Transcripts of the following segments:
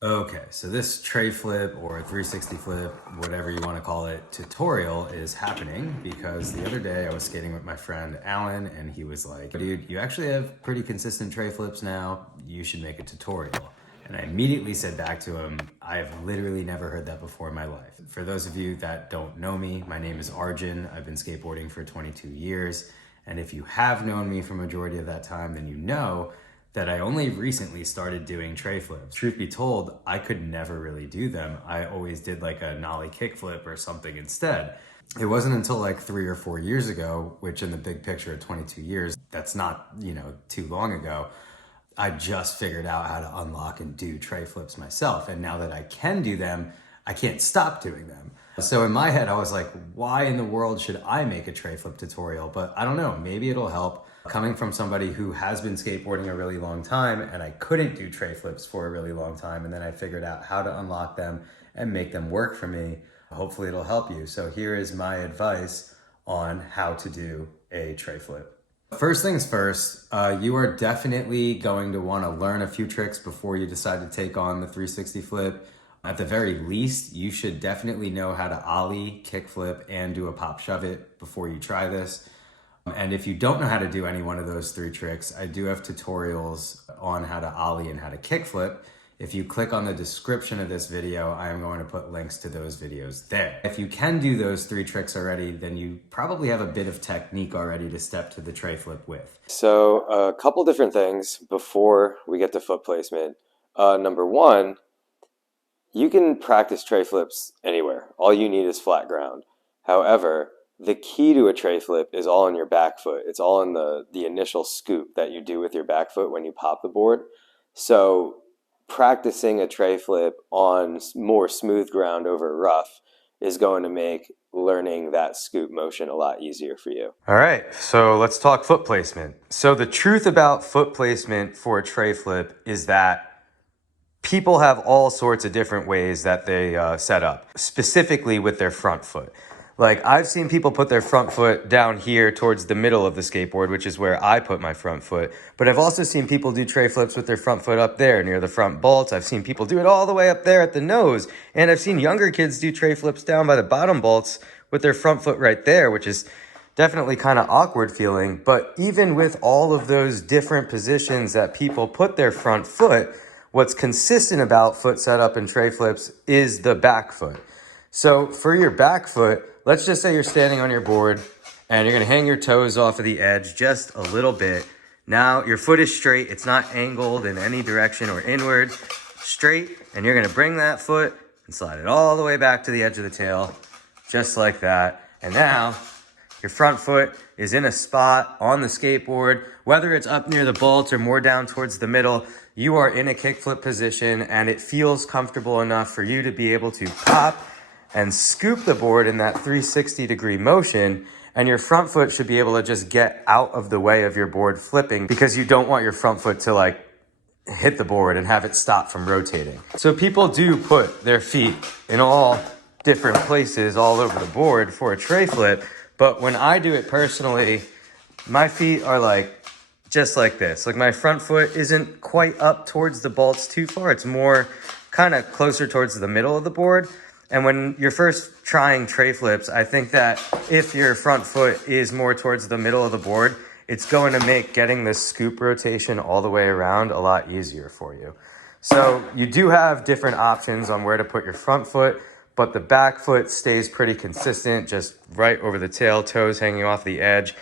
Okay, so this tray flip or 360 flip, whatever you want to call it, tutorial is happening because the other day I was skating with my friend Alan and he was like, dude, you actually have pretty consistent tray flips now. You should make a tutorial. And I immediately said back to him, I have literally never heard that before in my life. For those of you that don't know me, my name is Arjun. I've been skateboarding for 22 years. And if you have known me for a majority of that time, then you know that I only recently started doing tray flips. Truth be told, I could never really do them. I always did like a nollie kickflip or something instead. It wasn't until like 3 or 4 years ago, which in the big picture of 22 years, that's not, too long ago, I just figured out how to unlock and do tray flips myself. And now that I can do them, I can't stop doing them. So in my head, I was like, why in the world should I make a tray flip tutorial? But I don't know, maybe it'll help. Coming from somebody who has been skateboarding a really long time and I couldn't do tray flips for a really long time, and then I figured out how to unlock them and make them work for me. Hopefully it'll help you. So here is my advice on how to do a tray flip. First things first, you are definitely going to want to learn a few tricks before you decide to take on the 360 flip. At the very least, you should definitely know how to ollie, kickflip, and do a pop shove it before you try this. And if you don't know how to do any one of those 3 tricks, I do have tutorials on how to ollie and how to kickflip. If you click on the description of this video, I am going to put links to those videos there. If you can do those 3 tricks already, then you probably have a bit of technique already to step to the tray flip with. So a couple different things before we get to foot placement. Number one, you can practice tray flips anywhere. All you need is flat ground. However, the key to a tray flip is all in your back foot. It's all in the initial scoop that you do with your back foot when you pop the board. So practicing a tray flip on more smooth ground over rough is going to make learning that scoop motion a lot easier for you. All right, so let's talk foot placement. So the truth about foot placement for a tray flip is that people have all sorts of different ways that they set up, specifically with their front foot. Like I've seen people put their front foot down here towards the middle of the skateboard, which is where I put my front foot. But I've also seen people do tray flips with their front foot up there near the front bolts. I've seen people do it all the way up there at the nose. And I've seen younger kids do tray flips down by the bottom bolts with their front foot right there, which is definitely kind of awkward feeling. But even with all of those different positions that people put their front foot, what's consistent about foot setup and tray flips is the back foot. So for your back foot, let's just say you're standing on your board and you're going to hang your toes off of the edge just a little bit. Now your foot is straight. It's not angled in any direction or inward, straight. And you're going to bring that foot and slide it all the way back to the edge of the tail, just like that. And now your front foot is in a spot on the skateboard, whether it's up near the bolt or more down towards the middle. You are in a kickflip position and it feels comfortable enough for you to be able to pop and scoop the board in that 360-degree motion, and your front foot should be able to just get out of the way of your board flipping because you don't want your front foot to like hit the board and have it stop from rotating. So people do put their feet in all different places all over the board for a tray flip, but when I do it personally, my feet are like just like this. Like my front foot isn't quite up towards the bolts too far. It's more kind of closer towards the middle of the board. And when you're first trying tray flips, I think that if your front foot is more towards the middle of the board, it's going to make getting the scoop rotation all the way around a lot easier for you. So you do have different options on where to put your front foot, but the back foot stays pretty consistent, just right over the tail, toes hanging off the edge.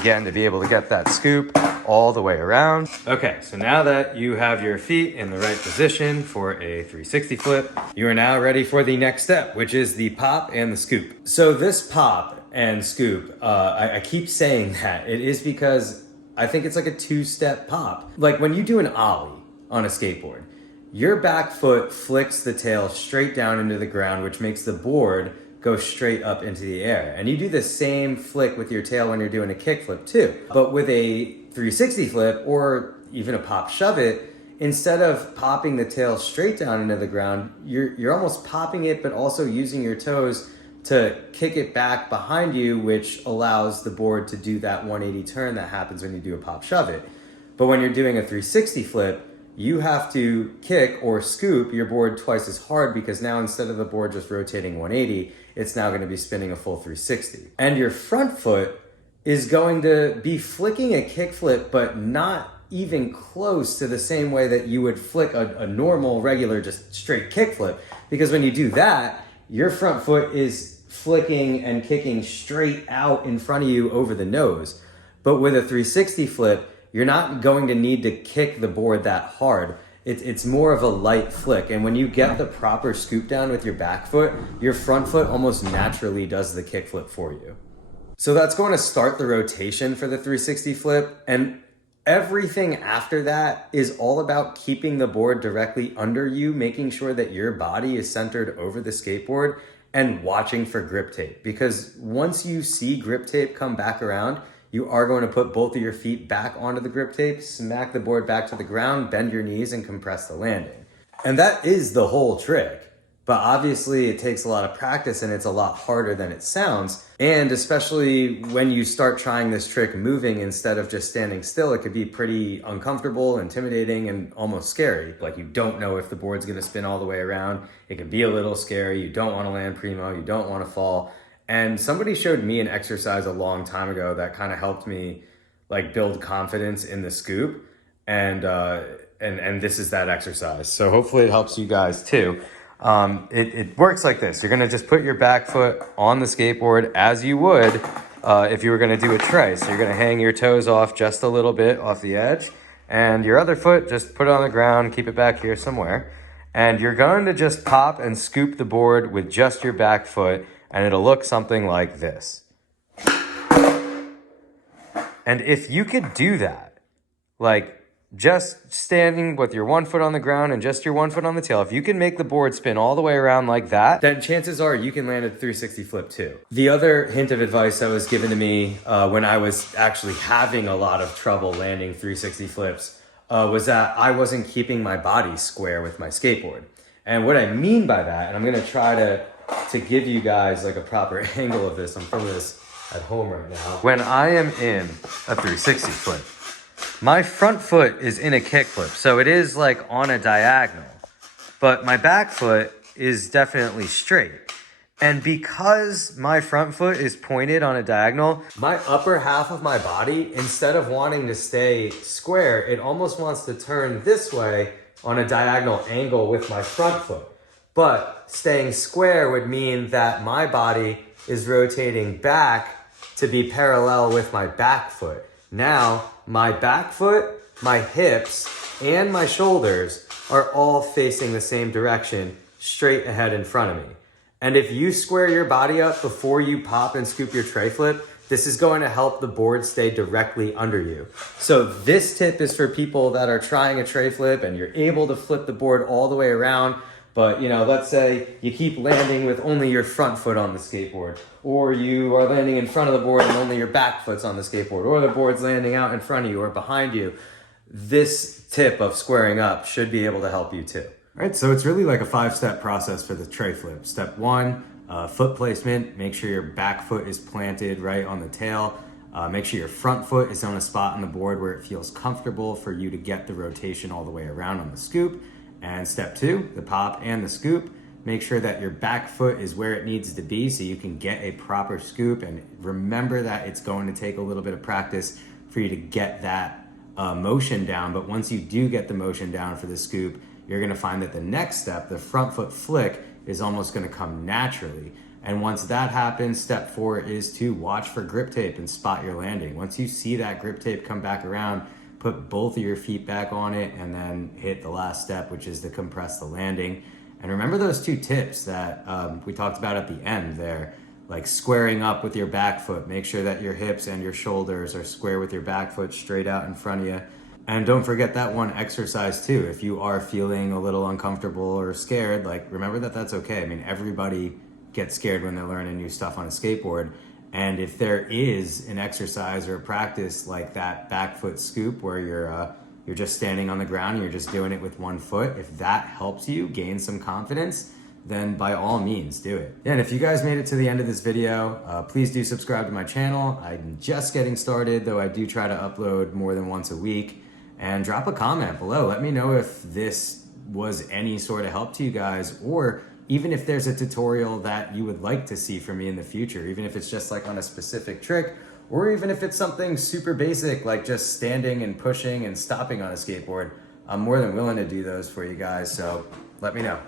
Again, to be able to get that scoop all the way around. Okay, so now that you have your feet in the right position for a 360 flip, you are now ready for the next step, which is the pop and the scoop. So this pop and scoop, I keep saying that. It is because I think it's like a 2-step pop. Like when you do an ollie on a skateboard, your back foot flicks the tail straight down into the ground, which makes the board go straight up into the air. And you do the same flick with your tail when you're doing a kick flip too. But with a 360 flip or even a pop shove it, instead of popping the tail straight down into the ground, you're almost popping it, but also using your toes to kick it back behind you, which allows the board to do that 180 turn that happens when you do a pop shove it. But when you're doing a 360 flip, you have to kick or scoop your board twice as hard, because now instead of the board just rotating 180, it's now going to be spinning a full 360. And your front foot is going to be flicking a kickflip, but not even close to the same way that you would flick a normal, regular, just straight kickflip. Because when you do that, your front foot is flicking and kicking straight out in front of you over the nose. But with a 360 flip, you're not going to need to kick the board that hard. It's more of a light flick. And when you get the proper scoop down with your back foot, your front foot almost naturally does the kickflip for you. So that's going to start the rotation for the 360 flip. And everything after that is all about keeping the board directly under you, making sure that your body is centered over the skateboard, and watching for grip tape. Because once you see grip tape come back around, you are going to put both of your feet back onto the grip tape, smack the board back to the ground, bend your knees, and compress the landing. And that is the whole trick. But obviously it takes a lot of practice, and it's a lot harder than it sounds. And especially when you start trying this trick moving instead of just standing still, it could be pretty uncomfortable, intimidating, and almost scary. Like, you don't know if the board's gonna spin all the way around. It can be a little scary. You don't wanna land primo, you don't wanna fall. And somebody showed me an exercise a long time ago that kind of helped me like build confidence in the scoop. And this is that exercise. So hopefully it helps you guys too. It works like this. You're gonna just put your back foot on the skateboard as you would if you were gonna do a tray. So you're gonna hang your toes off just a little bit off the edge, and your other foot, just put it on the ground, keep it back here somewhere. And you're going to just pop and scoop the board with just your back foot, and it'll look something like this. And if you could do that, like just standing with your one foot on the ground and just your one foot on the tail, if you can make the board spin all the way around like that, then chances are you can land a 360 flip too. The other hint of advice that was given to me when I was actually having a lot of trouble landing 360 flips was that I wasn't keeping my body square with my skateboard. And what I mean by that, and I'm gonna try to give you guys like a proper angle of this. I'm filming this at home right now. When I am in a 360 flip, my front foot is in a kickflip, so it is like on a diagonal, but my back foot is definitely straight. And because my front foot is pointed on a diagonal, my upper half of my body, instead of wanting to stay square, it almost wants to turn this way on a diagonal angle with my front foot. But staying square would mean that my body is rotating back to be parallel with my back foot. Now, my back foot, my hips, and my shoulders are all facing the same direction, straight ahead in front of me. And if you square your body up before you pop and scoop your tray flip, this is going to help the board stay directly under you. So this tip is for people that are trying a tray flip and you're able to flip the board all the way around, but let's say you keep landing with only your front foot on the skateboard, or you are landing in front of the board and only your back foot's on the skateboard, or the board's landing out in front of you or behind you. This tip of squaring up should be able to help you too. All right, so it's really like a 5-step process for the tray flip. Step 1, foot placement. Make sure your back foot is planted right on the tail. Make sure your front foot is on a spot on the board where it feels comfortable for you to get the rotation all the way around on the scoop. And step 2, the pop and the scoop. Make sure that your back foot is where it needs to be so you can get a proper scoop. And remember that it's going to take a little bit of practice for you to get that motion down. But once you do get the motion down for the scoop, you're gonna find that the next step, the front foot flick, is almost gonna come naturally. And once that happens, step 4 is to watch for grip tape and spot your landing. Once you see that grip tape come back around, put both of your feet back on it and then hit the last step, which is to compress the landing. And remember those 2 tips that we talked about at the end there, like squaring up with your back foot. Make sure that your hips and your shoulders are square with your back foot straight out in front of you. And don't forget that one exercise too. If you are feeling a little uncomfortable or scared, like remember that that's okay. I mean, everybody gets scared when they're learning new stuff on a skateboard. And if there is an exercise or a practice like that back foot scoop where you're just standing on the ground and you're just doing it with one foot, if that helps you gain some confidence, then by all means do it. And if you guys made it to the end of this video, please do subscribe to my channel. I'm just getting started, though I do try to upload more than once a week. and drop a comment below. Let me know if this was any sort of help to you guys, or even if there's a tutorial that you would like to see from me in the future, even if it's just like on a specific trick, or even if it's something super basic like just standing and pushing and stopping on a skateboard. I'm more than willing to do those for you guys, so let me know.